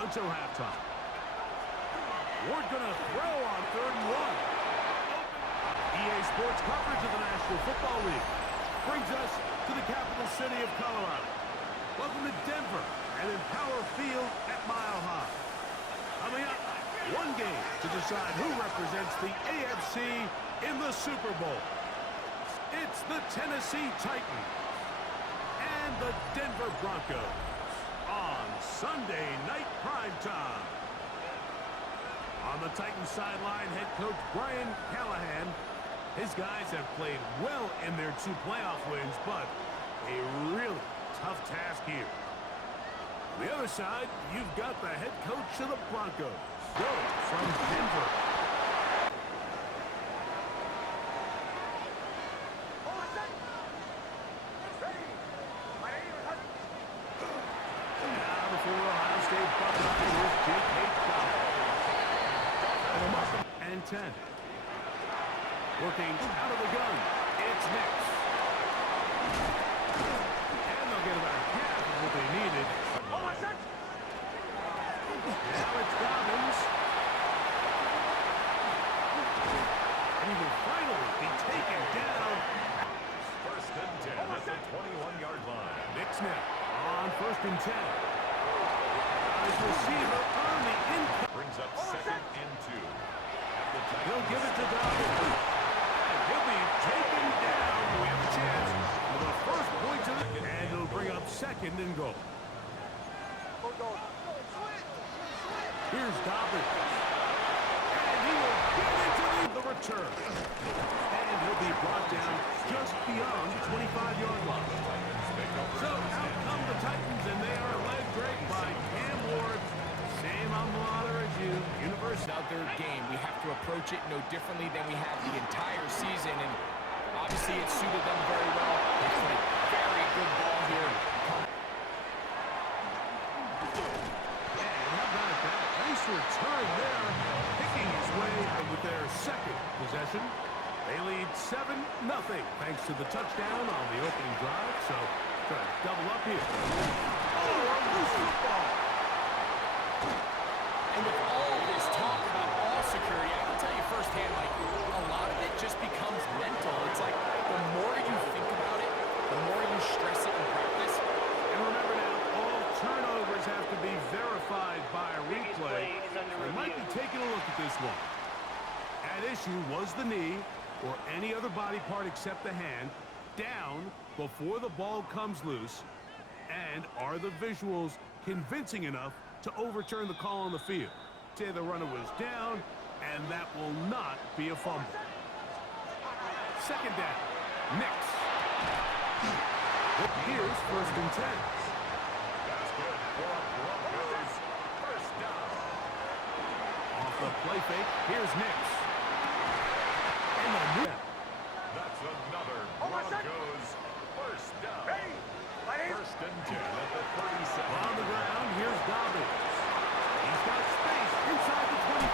until halftime. We're going to throw on 3rd and 1. EA Sports coverage of the National Football League brings us to the capital city of Colorado. Welcome to Denver and Empower Field at Mile High. Coming up, one game to decide who represents the AFC in the Super Bowl. It's the Tennessee Titans and the Denver Broncos on Sunday Night Primetime. On the Titans sideline, head coach Brian Callahan. His guys have played well in their 2 playoff wins, but a really tough task here. On the other side, you've got the head coach of the Broncos, Joe from Denver. Now before Ohio State Buckeyes, Jake and 10. Working out of the gun, it's Nix. And they'll get about half of what they needed. Now it's Dobbins. And he will finally be taken down. 1st and 10 at the 21-yard line. Nix now on 1st and 10. His receiver on the income. Brings up 2nd and 2. He'll give it to Dobbins. And he'll be taken down. We have a chance for the first point to the... And it'll bring up 2nd and goal. Here's Dobbins. And he will get into the return. And he'll be brought down just beyond the 25-yard line. So out come the Titans, and they are led great by Cam Ward. Same alma mater as you, University. Another game. We have to approach it no differently than we have the entire season, and obviously it suited them very well. They played very good ball here. How about that? Nice return there, picking his way with their 2nd possession. They lead 7-0 thanks to the touchdown on the opening drive, so try to double up here. Oh, a loose football. And with all this talk about ball security, I can tell you firsthand, like, a lot of it just becomes mental. It's like the more you think about it, the more you stress it in practice. And remember now, all turnovers have to be verified by a replay. We might be taking a look at this one. At issue was the knee, or any other body part except the hand, down before the ball comes loose. And are the visuals convincing enough to overturn the call on the field? Say the runner was down, and that will not be a fumble. 2nd down, Nix. Here's 1st and 10. That's good for Broncos. 1st down. Off the play fake, here's Nix. And the That's another Broncos 1st down. 1st and 10 at the 37. on the ground, here's Dobbins. He's got space inside the 25.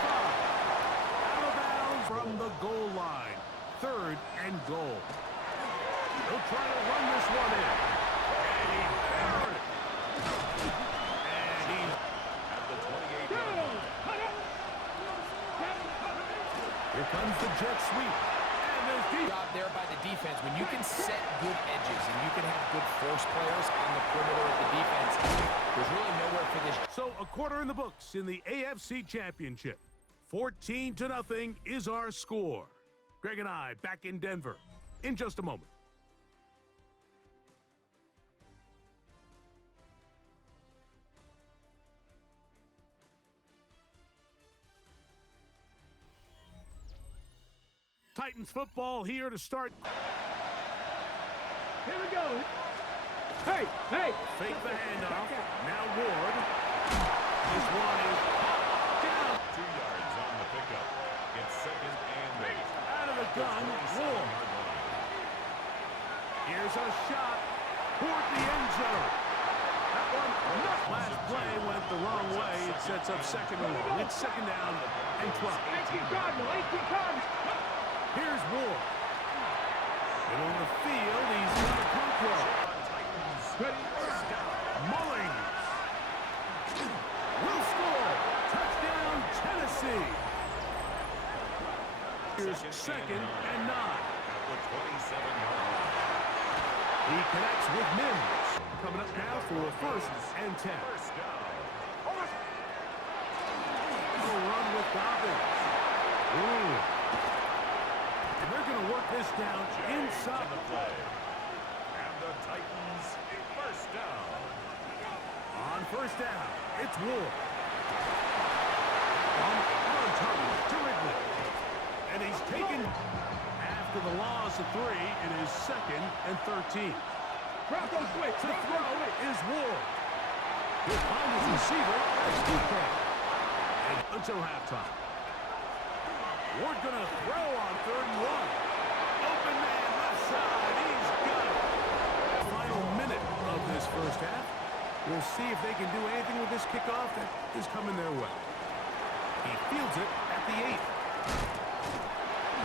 Out of bounds from the goal line. 3rd and goal. He'll try to run this one in. And he hammered it. And he's At the 28-yard line. here comes the jet sweep. And there's deep. Job there by the defense. When you can set good edges and you can have good force players on the perimeter of the defense, there's really nowhere for this. So a quarter in the books in the AFC Championship. 14-0 is our score. Greg and I back in Denver in just a moment. Titans football here to start. Here we go. Hey, hey. Fake the handoff. Now Ward. This one is down. 2 yards on the pickup. It's 2nd and 8. Out of the gun, Ward. Here's a shot toward the end zone. That one, last play went the wrong way. It sets up 2nd and 1. It's 2nd down and 12. 18 Cardinal, 18 Cardinal. Here's Ward. And on the field, he's got a control. Mullings will score. Here's second and 9. At the 27-yard line. He connects with Mims. Coming up now for a first and 10. First down. A run with Dobbins. Ooh. And they're going to work this down inside. The play. And the Titans, first down. On first down, it's Ward. On target to Ridley. And he's taken after the loss of 3. It is second and 13. Broncos switch. To throw is Ward. He'll find his receiver as DK. And until halftime. Ward going to throw on 3rd and 1. Open man left side. He's got it. Final minute of this first half. We'll see if they can do anything with this kickoff that is coming their way. He fields it at the 8.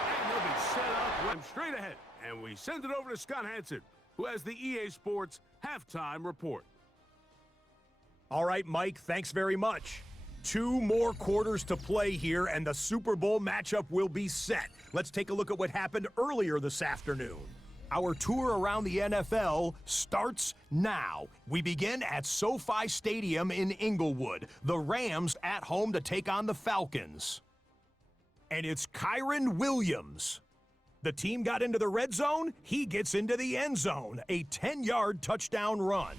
And they'll be set up. I'm straight ahead. And we send it over to Scott Hansen, who has the EA Sports halftime report. All right, Mike, thanks very much. 2 more quarters to play here, and the Super Bowl matchup will be set. Let's take a look at what happened earlier this afternoon. Our tour around the NFL starts now. We begin at SoFi Stadium in Inglewood. The Rams at home to take on the Falcons. And it's Kyron Williams. The team got into the red zone. He gets into the end zone. A 10-yard touchdown run.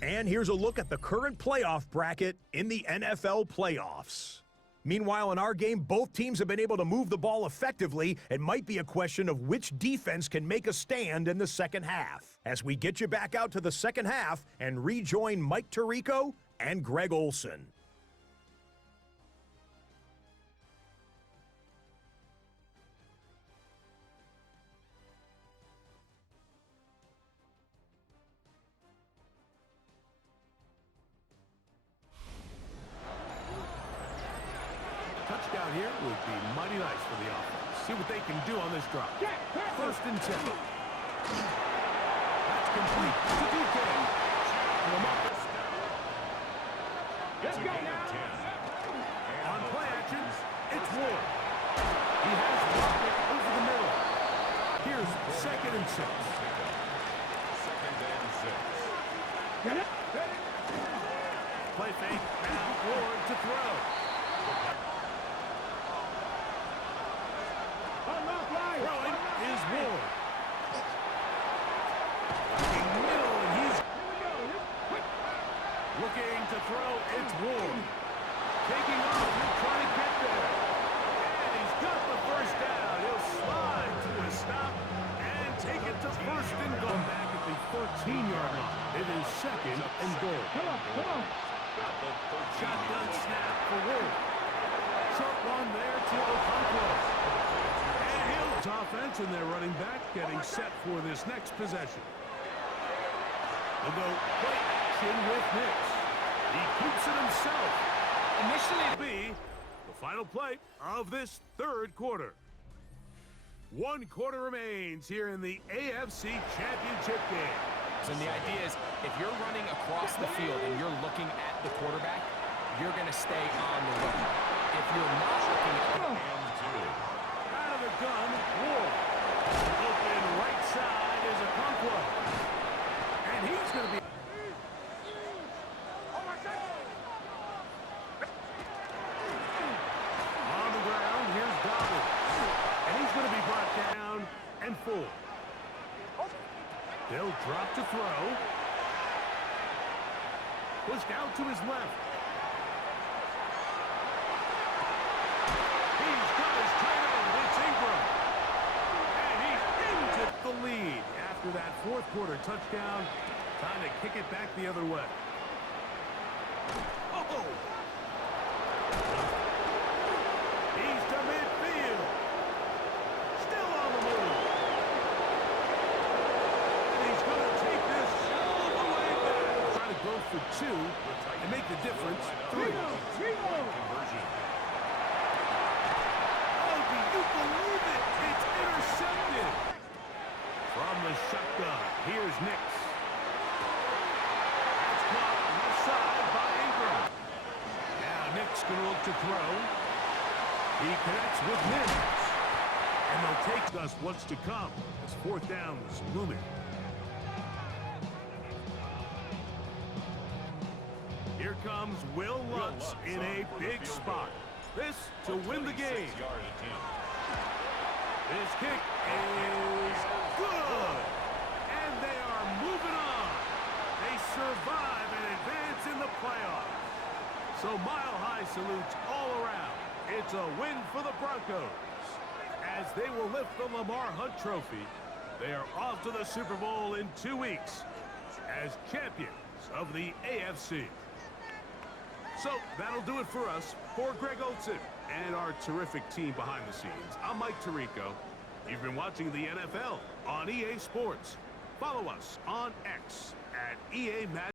And here's a look at the current playoff bracket in the NFL playoffs. Meanwhile, in our game, both teams have been able to move the ball effectively. It might be a question of which defense can make a stand in the second half. As we get you back out to the second half and rejoin Mike Tirico and Greg Olson. Touchdown here would be mighty nice for the offense. See what they can do on this drive. First and 10. That's complete to DK. Let's go now. On play actions, it's Ward. He has Rocket over the middle. Here's second and 6. Second and 6. Get it. Play fake. Now Ward to throw. Throwing is Ward. Looking middle, and he's looking to throw. It's Ward. Taking off, he'll try to get there. And he's got the first down. He'll slide to a stop and take it to first and goal. Back at the 14-yard line. It is second and goal. Come on. Shotgun snap for Ward. Short one there to Okonkwo. Offense and their running back getting set for this next possession. They'll go play action with Nix. He keeps it himself. Initially be the final play of this third quarter. 1 quarter remains here in the AFC Championship game. And the idea is, if you're running across the field and you're looking at the quarterback, you're going to stay on the run. If you're not looking at the gun, Ward. Open right side is Okonkwo. And he's going to be... On the ground, here's Dobbins. And he's going to be brought down and full. They'll drop to throw. Pushed out to his left. The lead after that fourth quarter touchdown. Time to kick it back the other way. Oh! He's to midfield. Still on the move. And he's going to take this all the way back. Trying to go for 2 and make the difference 3. Conversion. Oh, do you believe it? It's intercepted. From the shotgun, here's Nix. That's caught left side by Ingram. Now Nick's going to look to throw. He connects with Mims. And they'll take us what's to come as fourth down is looming. Here comes Will Lutz in a big spot. This to win the game. His kick is good. And they are moving on. They survive and advance in the playoffs. So mile-high salutes all around. It's a win for the Broncos. As they will lift the Lamar Hunt Trophy, they are off to the Super Bowl in 2 weeks as champions of the AFC. So that'll do it for us. For Greg Olson and our terrific team behind the scenes, I'm Mike Tirico. You've been watching the NFL on EA Sports. Follow us on X at EA Magic.